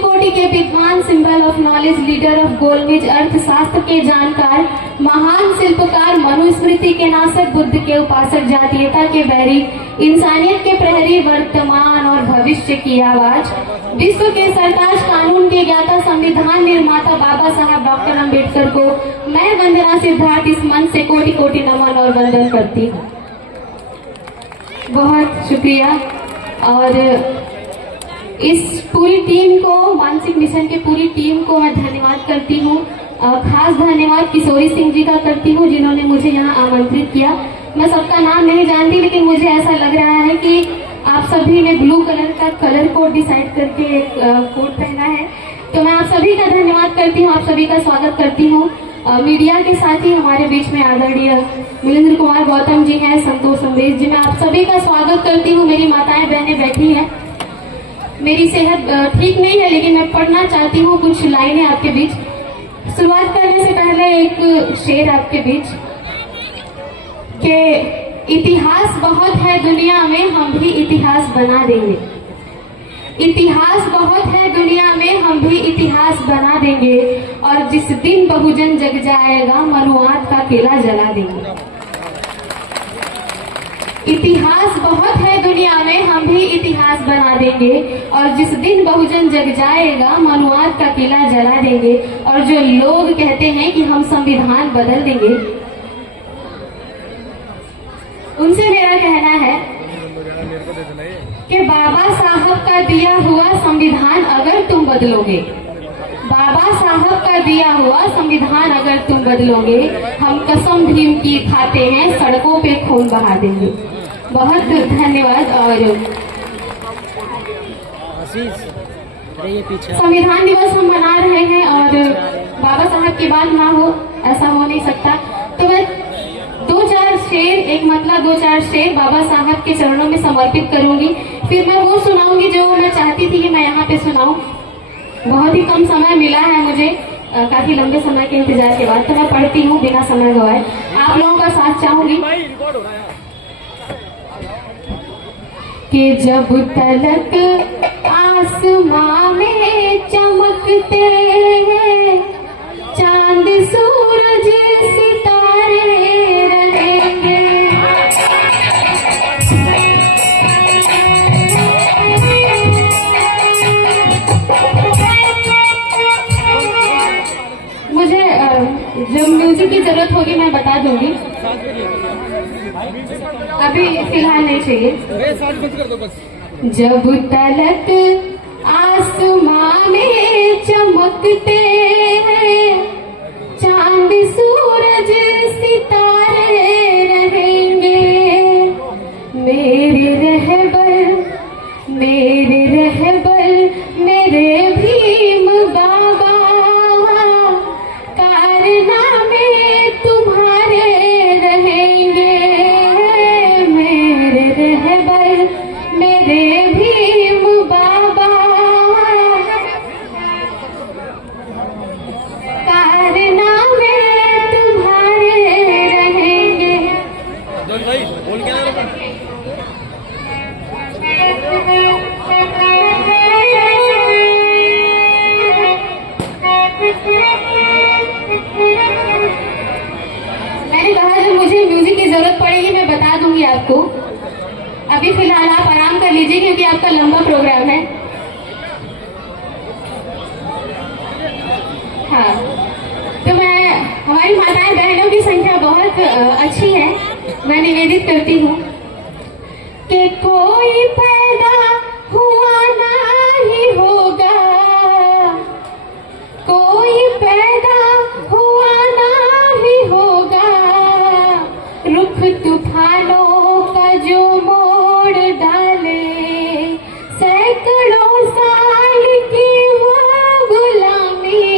कोटि के विद्वान, symbol of knowledge, leader of गोलमेज, अर्थशास्त्र के जानकार, महान शिल्पकार, मनुस्मृति के नाशक, बुद्ध के उपासक, जातीयता के बैरी, इंसानियत के प्रहरी, वर्तमान और भविष्य की आवाज, विश्व के सरताज, कानून के ज्ञाता, संविधान निर्माता बाबा साहब डॉक्टर अम्बेडकर को मैं वंदना सिद्धार्थ इस मंच से कोटि कोटि नमन और वंदन करती हूँ। बहुत शुक्रिया। और इस पूरी टीम को, मानसिक मिशन के पूरी टीम को मैं धन्यवाद करती हूँ। खास धन्यवाद किशोरी सिंह जी का करती हूँ जिन्होंने मुझे यहाँ आमंत्रित किया। मैं सबका नाम नहीं जानती, लेकिन मुझे ऐसा लग रहा है कि आप सभी ने ब्लू कलर का कलर कोड डिसाइड करके एक कोड पहना है, तो मैं आप सभी का धन्यवाद करती हूँ, आप सभी का स्वागत करती हूँ। मीडिया के साथ ही हमारे बीच में आदरणीय मिलिंद्र कुमार गौतम जी हैं, संतोष संदेश जी, मैं आप सभी का स्वागत करती हूँ। मेरी माताएं बहनें बैठी हैं। मेरी सेहत ठीक नहीं है, लेकिन मैं पढ़ना चाहती हूँ कुछ लाइनें आपके बीच। शुरुआत करने से पहले एक शेर आपके बीच कि इतिहास बहुत है दुनिया में, हम भी इतिहास बना देंगे। इतिहास बहुत है दुनिया में, हम भी इतिहास बना देंगे, और जिस दिन बहुजन जग जाएगा मनुवाद का किला जला देंगे। इतिहास बहुत है दुनिया में, हम भी इतिहास बना देंगे, और जिस दिन बहुजन जग जाएगा मनुवाद का किला जला देंगे। और जो लोग कहते हैं कि हम संविधान बदल देंगे, उनसे मेरा कहना है कि बाबा साहब का दिया हुआ संविधान अगर तुम बदलोगे, बाबा साहब का दिया हुआ संविधान अगर तुम बदलोगे, हम कसम भीम की खाते हैं, सड़कों पे खून बहा देंगे। बहुत धन्यवाद। और संविधान दिवस हम मना रहे हैं और बाबा साहब की बात ना हो, ऐसा हो नहीं सकता, तो मैं दो चार शेर बाबा साहब के चरणों में समर्पित करूंगी। फिर मैं वो सुनाऊंगी जो मैं चाहती थी कि मैं यहाँ पे सुनाऊं। बहुत ही कम समय मिला है मुझे, काफी लंबे समय के इंतजार के बाद, तो मैं पढ़ती हूँ बिना समय गवाए। आप लोगों का साथ चाहूंगी कि जब तलक आसमां में चमकते हैं चांद सूरज सितारे रहेंगे। मुझे जब म्यूजिक की जरूरत होगी मैं बता दूंगी, अभी फिलहाल नहीं चाहिए। जब तलक आसमां में चमकते हैं चांद सूरज सितारे रहेंगे, मेरे रहबर मेरे भीम बाबा, कारनामे तुम्हारे रहेंगे। मेरे रहबर मेरे भीम बाबा, कारनामे तुम्हारे रहेंगे। मैंने कहा जब मुझे म्यूजिक की जरूरत पड़ेगी मैं बता दूंगी आपको। अभी फिलहाल आप आराम कर लीजिए क्योंकि आपका लंबा प्रोग्राम है। हाँ, तो मैं, हमारी माताएं बहनों की संख्या बहुत अच्छी है, मैं निवेदित करती हूँ कि कोई पैदा हुआ नहीं होगा, कोई पैदा हुआ नहीं होगा, रुख तूफानों का जो मोड़ डाले, सैकड़ों साल की वो गुलामी,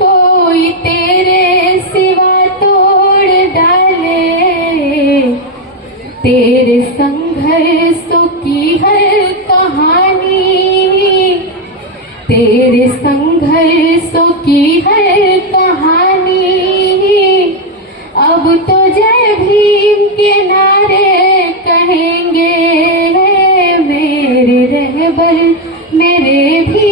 कोई तेरे सिवा तोड़ डाले, तेरे संघर्षों की हर कहानी, तेरे संघर्षों की हर कहानी, अब तो जय भीम के नारे कहेंगे। मेरे रहबर मेरे भी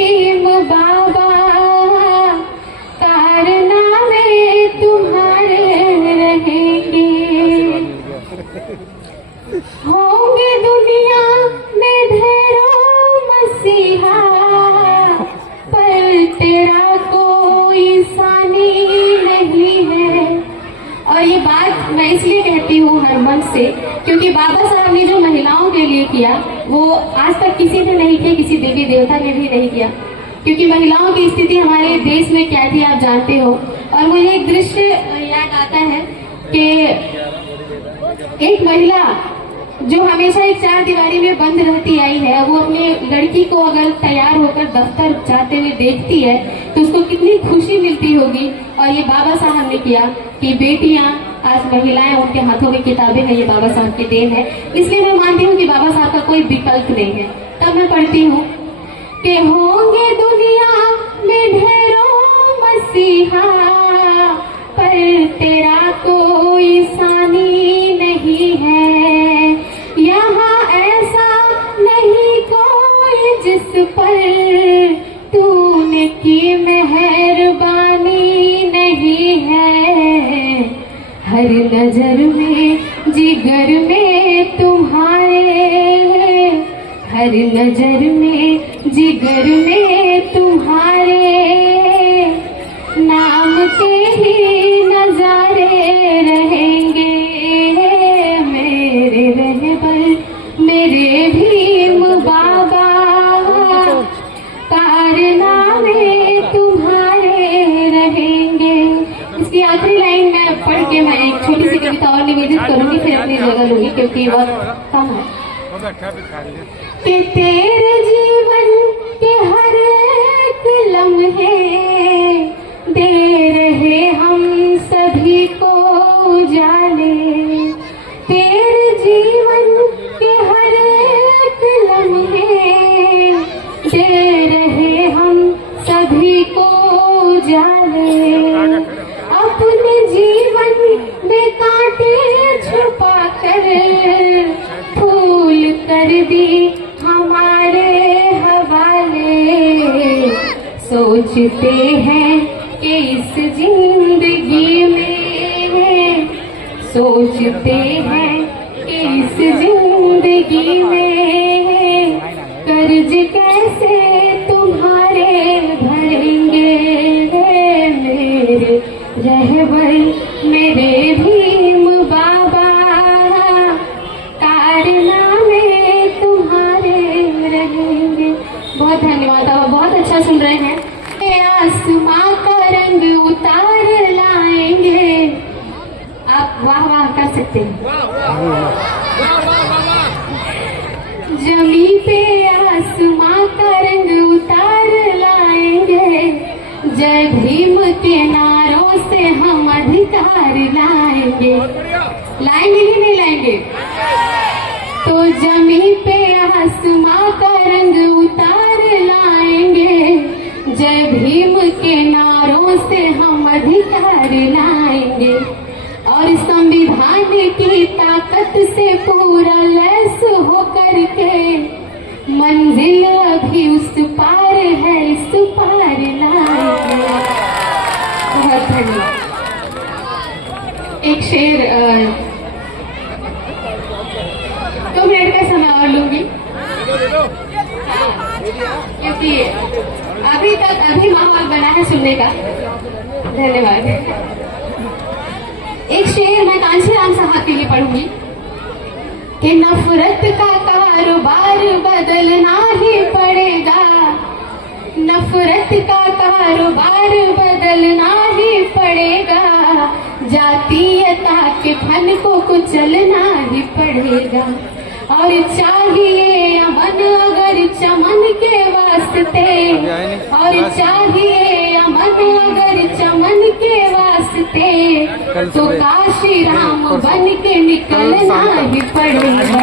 से, क्योंकि बाबा साहब ने जो महिलाओं के लिए किया वो आज तक किसी ने नहीं किया, किसी देवी देवता ने भी नहीं किया। क्योंकि महिलाओं की स्थिति हमारे देश में क्या थी आप जानते हो। और मुझे एक दृश्य याद आता है कि एक महिला जो हमेशा एक चार दीवारी में बंद रहती आई है, वो अपने लड़की को अगर तैयार होकर दफ्तर जाते हुए देखती है तो उसको कितनी खुशी मिलती होगी। और ये बाबा साहब ने किया कि बेटियां आज महिलाएं, उनके हाथों में किताबें हैं, ये बाबा साहब की देन है। इसलिए मैं मानती हूँ कि बाबा साहब का कोई विकल्प नहीं है। तब मैं पढ़ती हूँ कि होंगे दुनिया में ढेरों मसीहा, पर तेरा कोई सानी नहीं है। यहाँ ऐसा नहीं कोई जिस पर तूने की मेहरबानी नहीं है। हर नजर में जिगर में तुम्हारे, हर नजर में जिगर में तुम्हारे नाम के ही नजारे रहेंगे। मेरे रहबर मेरे भीम बाबा, कारनामे तुम्हारे रहेंगे। इसकी आखिरी लाइन मैं पढ़ के मैं एक छोटी सी कविता और निवेदित करूंगी, फिर अपनी जगह लूंगी क्योंकि वक्त कम है। कि तेरे जीवन के हर एक लम्हे दे रहे हम सभी को उजाले। तेरे जीवन के हर एक लम्हे दे रहे हम सभी को उजाले। अपने जीवन में कांटे छुपा कर फूल कर दी हमारे हवाले। सोचते हैं कि इस जिंदगी में, सोचते हैं कि इस जिंदगी में कर्ज कैसे तुम्हारे भरेंगे। मेरे रहबर मेरे भीम बाबा, कारनामे तुम्हारे रहेंगे। बहुत धन्यवाद, आप बहुत अच्छा सुन रहे हैं। आसमां का रंग उतार लाएंगे। आप वाह वाह कर सकते हैं। जमी पे आसमां का रंग उतार लाएंगे। जय भीम के नारों से हम अधिकार लाएंगे। लाएंगे ही नहीं लाएंगे तो जमी पे आसमां का रंग उतार लाएंगे। जय भीम के नारों से हम अधिकार लाएंगे। और संविधान की ताकत से पूरा लैस होकर के मंजिल अभी उस पार है, इस पार लाएंगे। बहुत धन्यवाद। एक शेर 2 मिनट का समय और लूंगी क्योंकि अभी माहौल बना है सुनने का। धन्यवाद। एक शेर मैं कांशीराम साहब के लिए पढ़ूंगी कि नफरत का कारोबार बदलना ही पड़ेगा। नफरत का कारोबार बदलना ही पड़ेगा। जातीयता के फन को कुचलना ही पड़ेगा। और चाहिए अमन अगर चमन के वास्ते, और चाहिए अमन अगर चमन के वास्ते, तो काशी राम बन के निकलना ही पड़ेगा।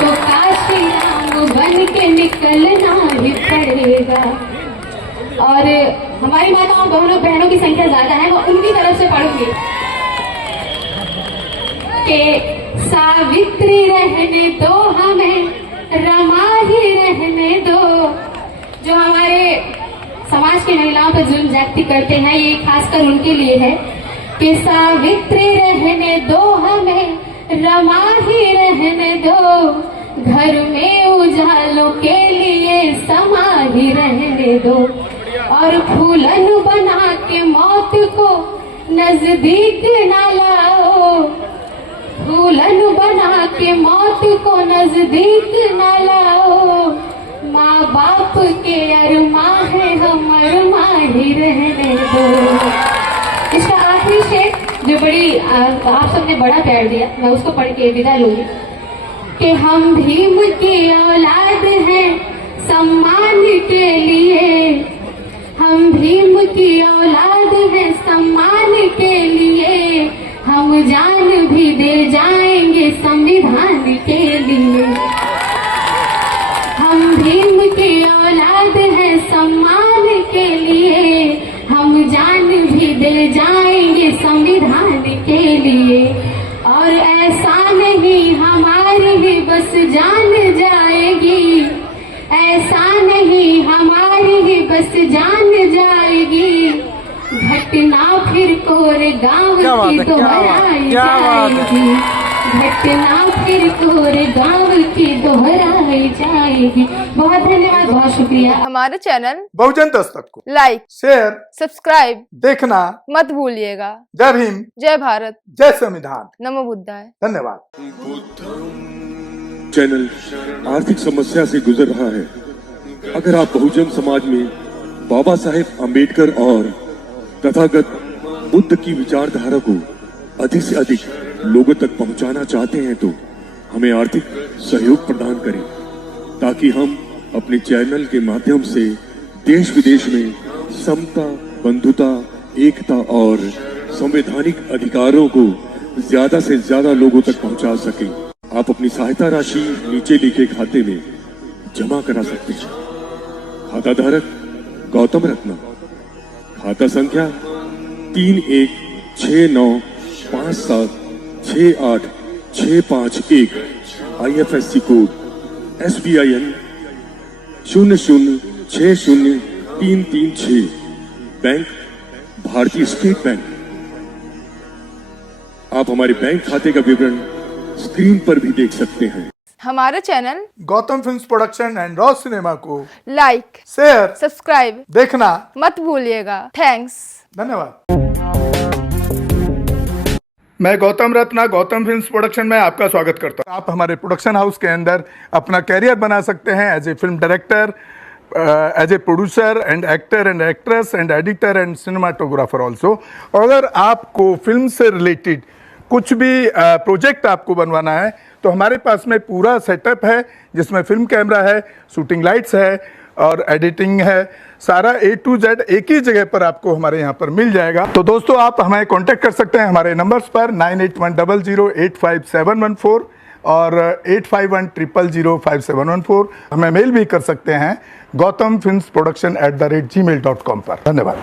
तो काशी राम बन के निकलना ही पड़ेगा। और हमारी माताओं बहनों की संख्या ज्यादा है, मैं उनकी तरफ से पढ़ूंगी कि सावित्री रहने दो हमें, रमा ही रहने दो। जो हमारे समाज की महिलाओं पर जुल्म ज्यादती करते हैं, ये खासकर उनके लिए है कि सावित्री रहने दो हमें, रमा ही रहने दो। घर में उजालों के लिए समा ही रहने दो। और फूलन बना के मौत को नजदीक न लाओ। दुल्हन बना के मौत को नजदीक न लाओ, माँ बाप के अरमां है हम अरमां ही रहने दो। इसका आखिरी शेर जो बड़ी आप सबने बड़ा प्यार दिया, मैं उसको पढ़ के विदा लूंगी कि हम भीम की औलाद हैं सम्मान के लिए, हम भीम की औलाद हैं सम्मान के लिए, हम जान भी दे जाएंगे संविधान के लिए। हम भीम की औलाद हैं सम्मान के लिए, हम जान भी दे जाएंगे संविधान के लिए। और ऐसा नहीं हमारी ही बस जान जाएगी, ऐसा नहीं हमारी ही बस जान जाएगी, घटना फिर कोरे गांव की दोहराई जाएगी, घटना फिर कोरे गांव की दोहराई जाएगी। बहुत धन्यवाद, बहुत शुक्रिया। हमारे चैनल बहुजन दस्तक को लाइक, शेयर, सब्सक्राइब देखना मत भूलिएगा। जय भीम, जय भारत, जय संविधान, नमो बुद्धाय। धन्यवाद। चैनल आर्थिक समस्या से गुजर रहा है। अगर आप बहुजन समाज में बाबा साहेब अम्बेडकर और तथागत बुद्ध की विचारधारा को अधिक से अधिक लोगों तक पहुंचाना चाहते हैं तो हमें आर्थिक सहयोग प्रदान करें, ताकि हम अपने चैनल के माध्यम से देश विदेश में समता, बंधुता, एकता और संवैधानिक अधिकारों को ज्यादा से ज्यादा लोगों तक पहुंचा सकें। आप अपनी सहायता राशि नीचे लिखे खाते में जमा करा सकते हैं। खाता धारक गौतम रत्ना, खाता संख्या 3169576865 IFSC कोड SBIN 0060336, बैंक भारतीय स्टेट बैंक। आप हमारे बैंक खाते का विवरण स्क्रीन पर भी देख सकते हैं। हमारे channel Gautam films production and raw cinema को लाइक, शेयर, सब्सक्राइब देखना मत भूलिएगा। थैंक्स, धन्यवाद। मैं गौतम रत्ना गौतम फिल्म्स प्रोडक्शन में आपका स्वागत करता हूं। आप हमारे प्रोडक्शन हाउस के अंदर अपना कैरियर बना सकते हैं as a film director, as a producer and actor and actress and editor and cinematographer also. अगर आपको फिल्म से रिलेटेड कुछ भी प्रोजेक्ट आपको बनवाना है तो हमारे पास में पूरा सेटअप है, जिसमें फिल्म कैमरा है, शूटिंग लाइट्स है और एडिटिंग है। सारा A to Z एक ही जगह पर आपको हमारे यहाँ पर मिल जाएगा। तो दोस्तों, आप हमें कांटेक्ट कर सकते हैं हमारे नंबर्स पर 9810085714 और 8510005714। हमें मेल भी कर सकते हैं gautamfilmsproduction@gmail.com पर। धन्यवाद।